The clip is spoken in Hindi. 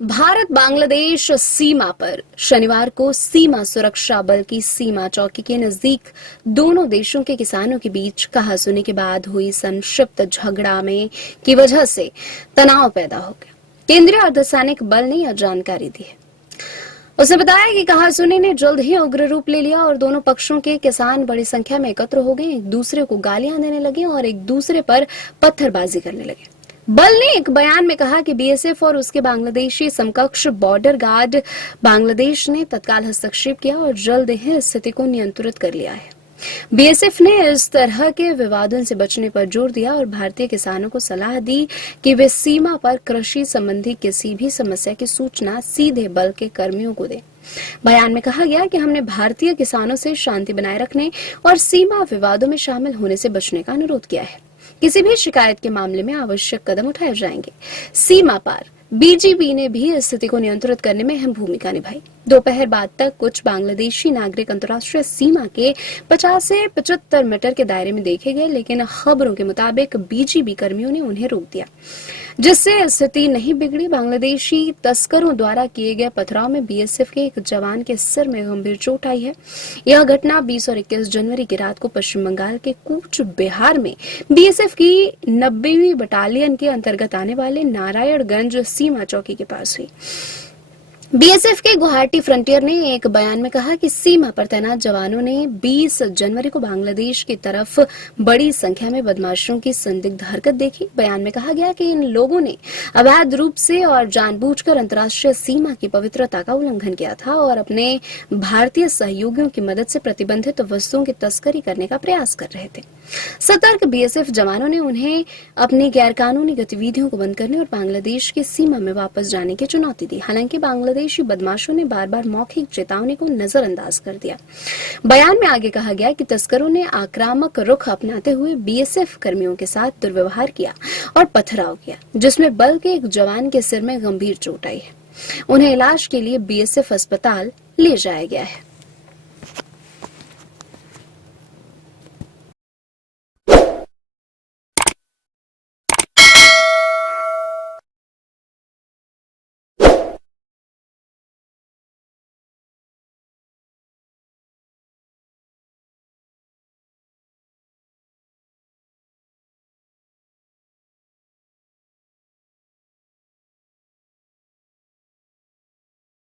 भारत बांग्लादेश सीमा पर शनिवार को सीमा सुरक्षा बल की सीमा चौकी के नजदीक दोनों देशों के किसानों के बीच कहासुनी के बाद हुई संक्षिप्त झगड़ा में की वजह से तनाव पैदा हो गया। केंद्रीय अर्धसैनिक बल ने यह जानकारी दी है। उसने बताया कि कहासुनी ने जल्द ही उग्र रूप ले लिया और दोनों पक्षों के किसान बड़ी संख्या में एकत्र हो गए, एक दूसरे को गालियां देने लगे और एक दूसरे पर पत्थरबाजी करने लगे। बल ने एक बयान में कहा कि बीएसएफ और उसके बांग्लादेशी समकक्ष बॉर्डर गार्ड बांग्लादेश ने तत्काल हस्तक्षेप किया और जल्द ही स्थिति को नियंत्रित कर लिया है। बीएसएफ ने इस तरह के विवादों से बचने पर जोर दिया और भारतीय किसानों को सलाह दी कि वे सीमा पर कृषि संबंधी किसी भी समस्या की सूचना सीधे बल के कर्मियों को दें। बयान में कहा गया कि हमने भारतीय किसानों से शांति बनाए रखने और सीमा विवादों में शामिल होने से बचने का अनुरोध किया है। किसी भी शिकायत के मामले में आवश्यक कदम उठाए जाएंगे। सीमा पार बीजीबी ने भी स्थिति को नियंत्रित करने में अहम भूमिका निभाई। दोपहर बाद तक कुछ बांग्लादेशी नागरिक अंतर्राष्ट्रीय सीमा के 50 से 75 मीटर के दायरे में देखे गए, लेकिन खबरों के मुताबिक बीजीबी कर्मियों ने उन्हें रोक दिया, जिससे स्थिति नहीं बिगड़ी। बांग्लादेशी तस्करों द्वारा किए गए पथराव में बीएसएफ के एक जवान के सिर में गंभीर चोट आई है। यह घटना 20 और 21 जनवरी की रात को पश्चिम बंगाल के कूच बिहार में बीएसएफ की 90वीं बटालियन के अंतर्गत आने वाले नारायणगंज सीमा चौकी के पास हुई। बीएसएफ के गुवाहाटी फ्रंटियर ने एक बयान में कहा कि सीमा पर तैनात जवानों ने 20 जनवरी को बांग्लादेश की तरफ बड़ी संख्या में बदमाशों की संदिग्ध हरकत देखी। बयान में कहा गया कि इन लोगों ने अवैध रूप से और जानबूझकर अंतर्राष्ट्रीय सीमा की पवित्रता का उल्लंघन किया था और अपने भारतीय सहयोगियों की मदद से प्रतिबंधित वस्तुओं की तस्करी करने का प्रयास कर रहे थे। सतर्क बीएसएफ जवानों ने उन्हें अपनी गैरकानूनी गतिविधियों को बंद करने और बांग्लादेश की सीमा में वापस जाने की चुनौती दी। हालांकि बांग्लादेशी बदमाशों ने बार बार मौखिक चेतावनी को नजरअंदाज कर दिया। बयान में आगे कहा गया कि तस्करों ने आक्रामक रुख अपनाते हुए बीएसएफ कर्मियों के साथ दुर्व्यवहार किया और पथराव किया, जिसमें बल के एक जवान के सिर में गंभीर चोट आई है। उन्हें इलाज के लिए बीएसएफ अस्पताल ले जाया गया है।